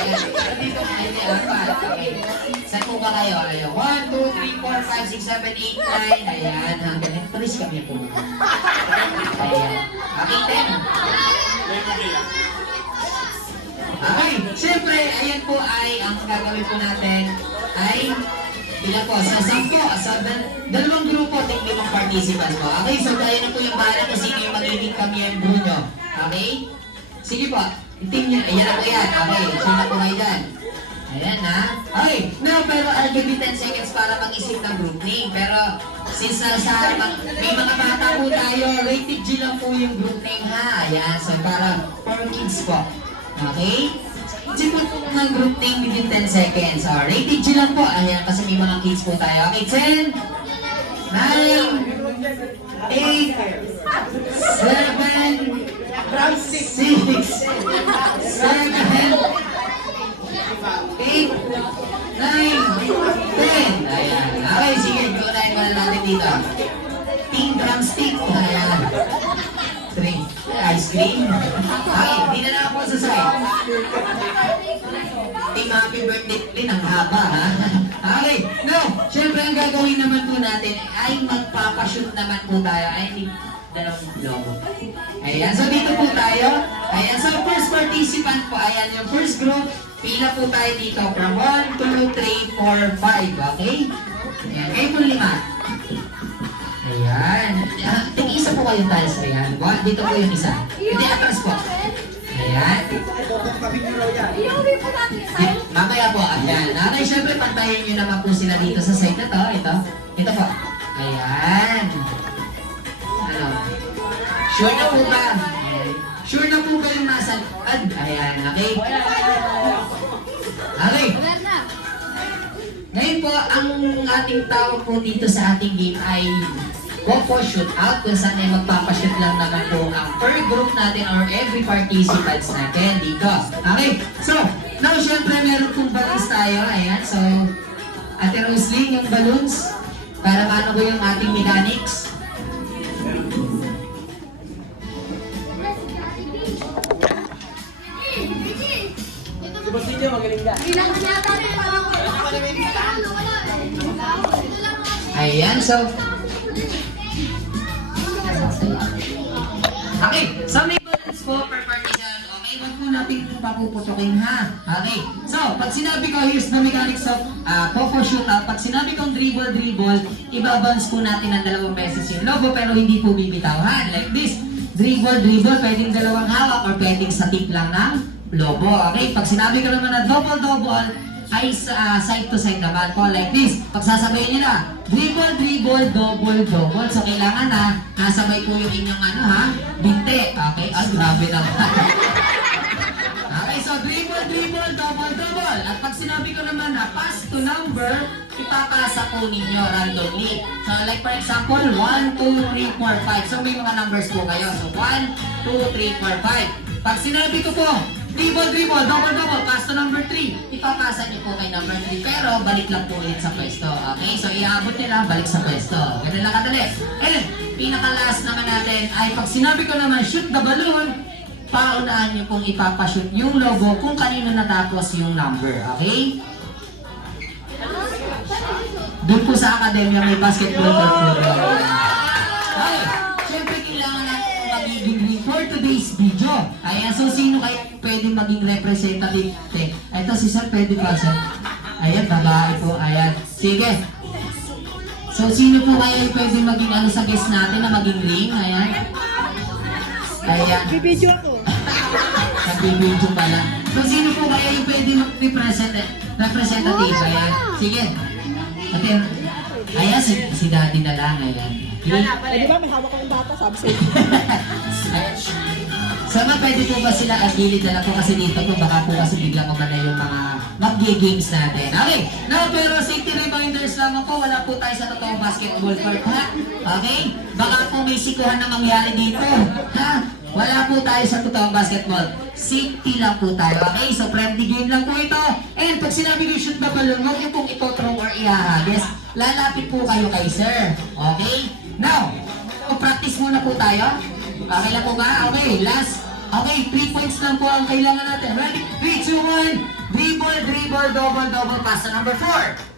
Ayan. Pero dito kayo may apat. Okay. Saan po ba kayo? Ayan. 1, 2, 3, 4, 5, 6, 7, 8, 9. Ayan. Hanggang palis kami po. Ayan. Okay, 10. Okay, siyempre, ayan po ay ang gagawin po natin ay ilan po, sa 10, sa dalawang grupo, tig 5 participants po. Okay, so tayo na po yung bahala kung sino yung magiging kamiyembro nyo. Okay? Sige po, team nyo, ayan na po yan. Okay, sino na po kayo dyan? Ayan na. Okay, no, pero I'll give you 10 seconds para mag-isip ng group name. Pero since may mga bata po tayo, rated G lang po yung group name ha. Ayan, so para for kids po. Okay? Simple po ng group name within 10 seconds. So, rated G lang po. Ayan, kasi may mga kids po tayo. Okay, 10, 9, 8, 7, 6, 7, 8, 9, 10. Ayan. Okay, sige. Gunahin mo na natin dito. Pink drumstick. Ayan. 3. Ice cream. Okay, hindi na lang ako sa side. Team happy birthday din, ang haba ha. Okay, no, syempre ang gagawin naman po natin ay magpapashoot naman po tayo. Ay, hindi, dalawang logo. Ayan, so dito po tayo. Ayan, so first participant po, ayan yung first group. Pila po tayo dito from 1, 2, 3, 4, 5. Okay? Ayan, kayo po 5. Ayan. Tig-isa po kayong tiles. Ayan. Dito po yung isa. Hindi, atras po. Ayan. Mamaya po. Ayan. Okay, syempre pantayin nyo naman po sila dito sa side na to. Ito po. Ayan. Ano? Sure na po ba? Sure na po ba yung nasa? Ayan. Okay. Okay. Ngayon po, ang ating tawag po dito sa ating game ay Coco Shootout, kung saan ay magpapashoot lang naman po ang per group natin or every participants natin dito. Okay, so, now syempre meron pong balloons tayo. Ayan, so, Ate Rosling, yung balloons, para maano ko yung ating mechanics. Ayan, so, okay, so may balance po per partisan. Okay, wag po natin papuputukin ha. Okay, so pag sinabi ko, here's the mechanics of Coco Shootout. Pag sinabi kong dribble, ibabounce po natin ng 2 beses yung logo pero hindi po bibitawan. Like this, dribble, pwedeng dalawang hawak or pwedeng sa tip lang ng logo. Okay, pag sinabi ko naman na double, ay side to side naman po like this. Pag sasabayin nyo na, dribble, double. So kailangan na nasabay po yung inyong ano ha, binte. Okay, grabe naman. Okay, so dribble, double. At pag sinabi ko naman na pass to number, ipapasa po ninyo randomly. So like for example, 1, 2, 3, 4, 5. So may mga numbers po kayo. So 1, 2, 3, 4, 5. Pag sinabi ko po, dribble, double, pass to number 3. Ipapasa niyo po kay number 3, pero balik lang po ulit sa pwesto. Okay, so iabot nila, balik sa pwesto. Ganun lang kadali. And pinaka-last naman natin ay pag sinabi ko naman, shoot the balloon, paunahan niyo pong ipapashoot yung logo kung kanino natapos yung number. Okay? Doon po sa akademya may basketball court po. Okay, syempre kailangan natin magiging ring for today's video. Ayan, so sino kayo pwedeng maging representative? Ito si Sir, pwede ba sir? Ayan, babae po, ayan. Sige. So sino po kayo pwedeng maging ano sa guest natin na maging ring? Ayan. Ayan. Bibidyo ako. Nagbibidyo pala. So sino po kayo yung pwede representative? Ayan. Sige. Ayan. Ayan, si daddy na lang. Ayan. Di ba may hawak akong bata, sabi sa'yo. Sama, pwede po ba sila at gilid na lang po kasi dito po baka po kasi bigla ko na yung mga mag-games natin. Okay, now pero safety reminders lang ako, wala po tayo sa totoong basketball court ha. Okay, baka po may sikuhan na mangyari dito ha. Wala po tayo sa totoong basketball. Safety lang po tayo. Okay, so friendly game lang po ito. And pag sinabi ko shoot the balloon, huwag niyo pong ito-throw or ihahagis. Lalapit po kayo kay sir. Okay, now, practice muna po tayo. Okay lang po ba? Okay, last. Okay, 3 points lang po ang kailangan natin. Ready? 3, 2, 1. dribble, double pass sa number 4.